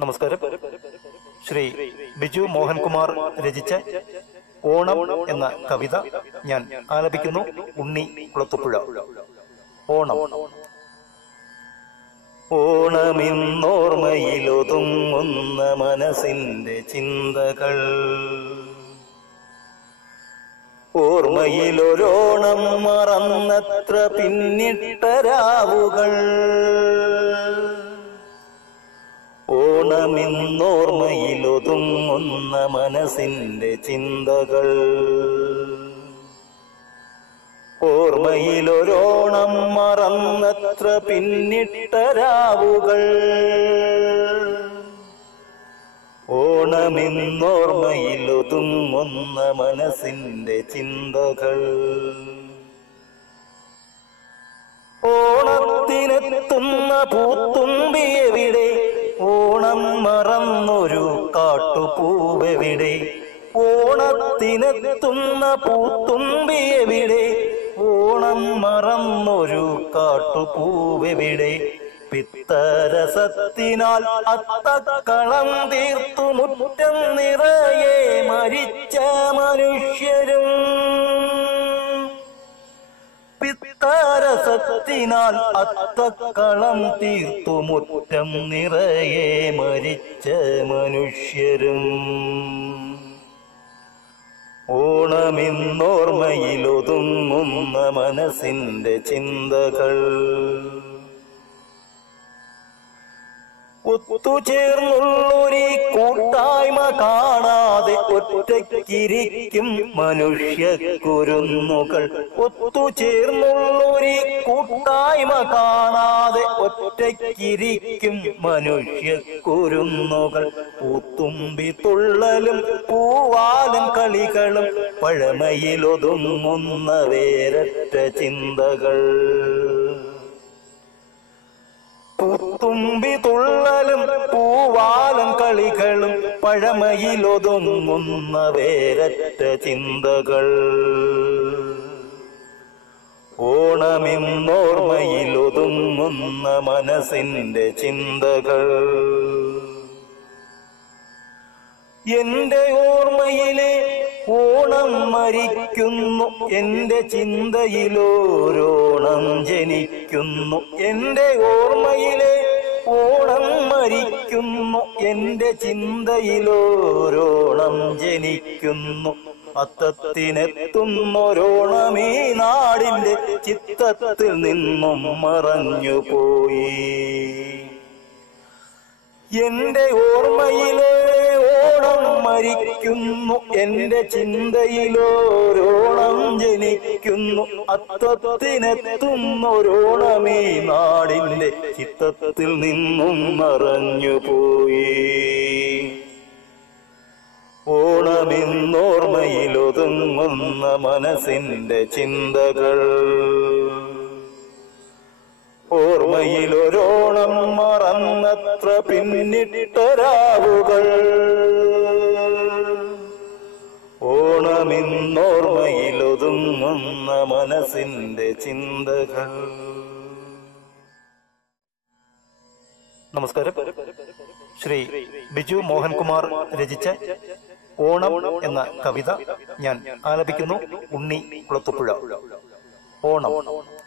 നമസ്കാരം. ശ്രീ ബിജു മോഹൻകുമാർ രചിച്ച ഓണം എന്ന കവിത ഞാൻ ആലപിക്കുന്നു. ഉണ്ണി കുളത്തുപുഴ. ഓണം. ഓണമിന്നോർമ്മയിലൊതുങ്ങുന്ന മനസ്സിന്റെ ചിന്തകൾ. ഓർമ്മയിലൊരോണം മറന്നത്ര പിന്നിട്ട രാവുകൾ ഓണമിന്നോർമ്മയിലൊതുങ്ങുന്ന മനസ്സിന്റെ ചിന്തകൾ. ഓർമ്മയിലൊരോണം മറന്നത്ര പിന്നിട്ട രാവുകൾ ഓണമിന്നോർമ്മയിലൊതുങ്ങുന്ന മനസ്സിന്റെ ചിന്തകൾ. ഓണത്തിനെത്തുന്ന പൂത്തുമ്പിയെവിടെ കാട്ടുപൂവെവിടെ ഓണത്തിനെത്തുന്ന പൂത്തുമ്പിയെവിടെ ഓണം മറന്നൊരു കാട്ടുപൂവെവിടെ? പിത്തരസത്തിനാൽ അത്തക്കളം തീർത്തു മുറ്റം നിറയെ മരിച്ച മനുഷ്യരും പിത്താരസത്തിനാൽ അത്തക്കളം തീർത്തു മുറ്റം നിറയെ മരിച്ച മനുഷ്യരും. ഓണമിന്നോർമ്മയിലൊതുങ്ങുന്ന മനസ്സിന്റെ ചിന്തകൾ. ഒത്തുചേർന്നുള്ളൊരു കൂട്ടായ്മ കാണാതെ ഒറ്റയ്ക്കിരിക്കും മനുഷ്യ കുരുന്നുകൾ ഒത്തുചേർന്നുള്ളൊരു കൂട്ടായ്മ കാണാതെ ഒറ്റയ്ക്കിരിക്കും മനുഷ്യ കുരുന്നുകൾ പൂത്തുമ്പി തുള്ളലും പൂവാലും കളികളും പഴമയിലൊതുങ്ങുന്ന വേരറ്റ ചിന്തകൾ. പൂത്തുമ്പി തുള്ളലും പൂവാലം കളികളും പഴമയിലൊതുങ്ങുന്ന വേരറ്റ ചിന്തകൾ. ഓണമിന്നോർമ്മയിലൊതുങ്ങുന്ന മനസ്സിന്റെ ചിന്തകൾ. എന്റെ ഓർമ്മയിലെ ഓണം മരിക്കുന്നു. എന്റെ ചിന്തയിലോരോണം ജനിക്കുന്നു. എന്റെ ഓർമ്മയിലെ ഓണം മരിക്കുന്നു. എന്റെ ചിന്തയിലോരോണം ജനിക്കുന്നു. അത്തത്തിനെത്തുന്നൊരോണമീ നാടിന്റെ ചിത്തത്തിൽ നിന്നും മറഞ്ഞുപോയി. എന്റെ ഓർമ്മയിലെ മരിക്കുന്നു എന്റെ ചിന്തയിലോരോണം ജനിക്കുന്നു. അത്തത്തിനെത്തുന്നൊരോണമീ നാടിന്റെ ചിത്തത്തിൽ നിന്നും മറഞ്ഞുപോയി ഓണമെന്നോർമ്മയിലൊതുങ്ങുന്ന മനസ്സിന്റെ ചിന്തകൾ. ഓർമ്മയിലൊരോണം മറന്നത്ര പിന്നിട്ടരാവുകൾ. ഓണമിന്നോർമ്മയിലൊതുങ്ങുന്ന മനസ്സിന്റെ ചിന്തകൾ. നമസ്കാരം. ശ്രീ ബിജു മോഹൻകുമാർ രചിച്ച ഓണം എന്ന കവിത ഞാൻ ആലപിക്കുന്നു. ഉണ്ണി കുളത്തുപുഴ. ഓണം.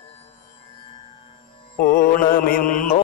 ഓണമിന്നോ